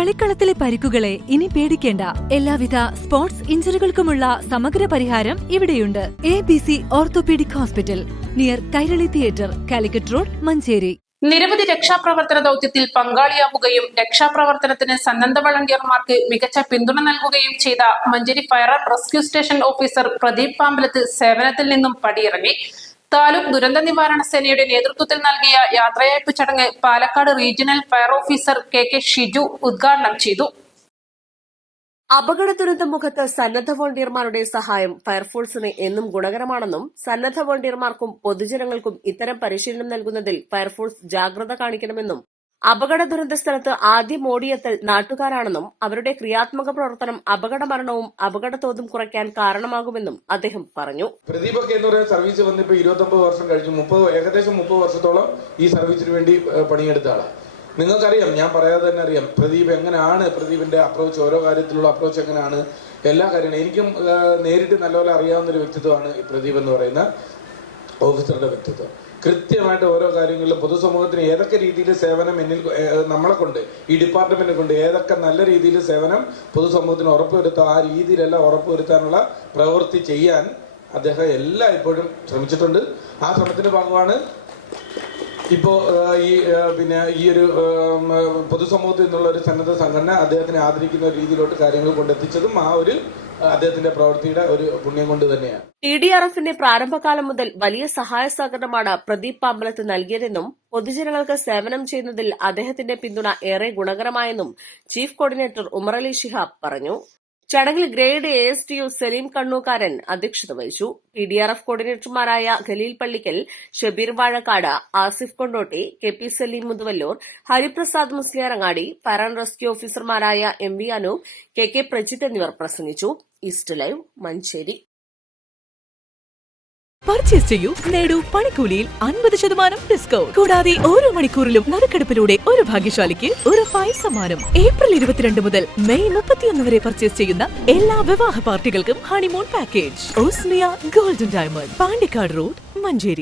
കളിക്കളത്തിലെ പരിക്കുകളെ ഇനി പേടിക്കേണ്ട. എല്ലാവിധ സ്പോർട്സ് ഇഞ്ചുറികൾക്കുമുള്ള സമഗ്ര പരിഹാരം ഇവിടെയുണ്ട്. A B C orthopaedic hospital near Kairali theatre Calicut road Manjeri. നിരവധി രക്ഷാപ്രവർത്തന ദൗത്യത്തിൽ പങ്കാളിയാവുകയും രക്ഷാപ്രവർത്തനത്തിന് സന്നദ്ധ വളണ്ടിയർമാർക്ക് മികച്ച പിന്തുണ നൽകുകയും ചെയ്ത Manjeri fire and rescue station officer Pradeep Pambalath സേവനത്തിൽ നിന്നും പടിയിറങ്ങി. താലൂക്ക് ദുരന്ത നിവാരണ സേനയുടെ നേതൃത്വത്തിൽ നൽകിയ യാത്രയയപ്പ് ചടങ്ങ് Palakkad regional fire officer K K Shiju ഉദ്ഘാടനം ചെയ്തു. അപകട ദുരന്ത മുഖത്ത് സന്നദ്ധ വോളണ്ടിയർമാരുടെ സഹായം ഫയർഫോഴ്സിന് എന്നും ഗുണകരമാണെന്നും സന്നദ്ധ വോളണ്ടിയർമാർക്കും പൊതുജനങ്ങൾക്കും ഇത്തരം പരിശീലനം നൽകുന്നതിൽ ഫയർഫോഴ്സ് ജാഗ്രത കാണിക്കണമെന്നും അപകട ദുരന്ത സ്ഥലത്ത് ആദ്യം ഓടിയെത്തൽ നാട്ടുകാരാണെന്നും അവരുടെ ക്രിയാത്മക പ്രവർത്തനം അപകട മരണവും അപകട തോതും കുറയ്ക്കാൻ കാരണമാകുമെന്നും അദ്ദേഹം പറഞ്ഞു. പ്രദീപൊക്കെ എന്ന് പറയുന്ന സർവീസ് വന്നിപ്പോ ഇരുപത്തൊമ്പത് വർഷം കഴിഞ്ഞു. മുപ്പത് ഏകദേശം മുപ്പത് വർഷത്തോളം ഈ സർവീസിന് വേണ്ടി പണിയെടുത്താണ് നിങ്ങൾക്കറിയാം ഞാൻ പറയാതെ തന്നെ അറിയാം പ്രദീപ് എങ്ങനെയാണ് പ്രദീപിന്റെ അപ്രോച്ച് ഓരോ കാര്യത്തിലുള്ള അപ്രോച്ച് എങ്ങനെയാണ് എല്ലാ കാര്യങ്ങളും. എനിക്കും നേരിട്ട് നല്ലപോലെ അറിയാവുന്ന ഒരു വ്യക്തിത്വമാണ് പ്രദീപ് എന്ന് പറയുന്ന ഓഫീസറുടെ വ്യക്തിത്വം. കൃത്യമായിട്ട് ഓരോ കാര്യങ്ങളിലും പൊതുസമൂഹത്തിന് ഏതൊക്കെ രീതിയിൽ സേവനം എന്നിൽ നമ്മളെ കൊണ്ട് ഈ ഡിപ്പാർട്ട്മെന്റിനെ കൊണ്ട് ഏതൊക്കെ നല്ല രീതിയിൽ സേവനം പൊതുസമൂഹത്തിന് ഉറപ്പുവരുത്താം ആ രീതിയിലെല്ലാം ഉറപ്പുവരുത്താനുള്ള പ്രവൃത്തി ചെയ്യാൻ അദ്ദേഹം എല്ലാം ഇപ്പോഴും ശ്രമിച്ചിട്ടുണ്ട്. ആ ശ്രമത്തിന്റെ ഭാഗമാണ് ഇപ്പോ ഈ പിന്നെ ഈ ഒരു പൊതുസമൂഹത്തിൽ നിന്നുള്ള ഒരു സന്നദ്ധ സംഘടന അദ്ദേഹത്തിനെ ആദരിക്കുന്ന രീതിയിലോട്ട് കാര്യങ്ങൾ കൊണ്ടെത്തിച്ചതും ആ ഒരു അദ്ദേഹത്തിന്റെ പ്രവൃത്തിയുടെ ഒരു പുണ്യം കൊണ്ട് തന്നെയാണ്. ടി ഡി ആർ എഫിന്റെ പ്രാരംഭകാലം മുതൽ വലിയ സഹായ സഹകരണമാണ് പ്രദീപ് പാമ്പലത്ത് നൽകിയതെന്നും പൊതുജനങ്ങൾക്ക് സേവനം ചെയ്യുന്നതിൽ അദ്ദേഹത്തിന്റെ പിന്തുണ ഏറെ ഗുണകരമായെന്നും ചീഫ് കോർഡിനേറ്റർ ഉമറലി ശിഹാബ് പറഞ്ഞു. ചടങ്ങിൽ grade A S T U Saleem Kannookkaran അധ്യക്ഷത വഹിച്ചു. P D R F കോർഡിനേറ്റർമാരായ Khaleel Pallikkal Shabeer Vazhakkad Asif Kondotty K P Saleem Muthuvallur Hariprasad Musliyarangadi fire and rescue ഓഫീസർമാരായ M V Anoop K K Prajith എന്നിവർ പ്രസംഗിച്ചു. East live Manjeri. Purchase ചെയ്യൂ നേടൂ പണിക്കൂലിയിൽ അൻപത് ശതമാനം ഡിസ്കൗണ്ട് കൂടാതെ ഓരോ മണിക്കൂറിലും നറുക്കെടുപ്പിലൂടെ ഒരു ഭാഗ്യശാലിക്ക് ഉറപ്പായി സമ്മാനം. ഏപ്രിൽ ഇരുപത്തിരണ്ട് മുതൽ മെയ് മുപ്പത്തിയൊന്ന് വരെ പർച്ചേസ് ചെയ്യുന്ന എല്ലാ വിവാഹ പാർട്ടികൾക്കും honeymoon package Osmiya golden diamond. Pandikkad road Manjeri.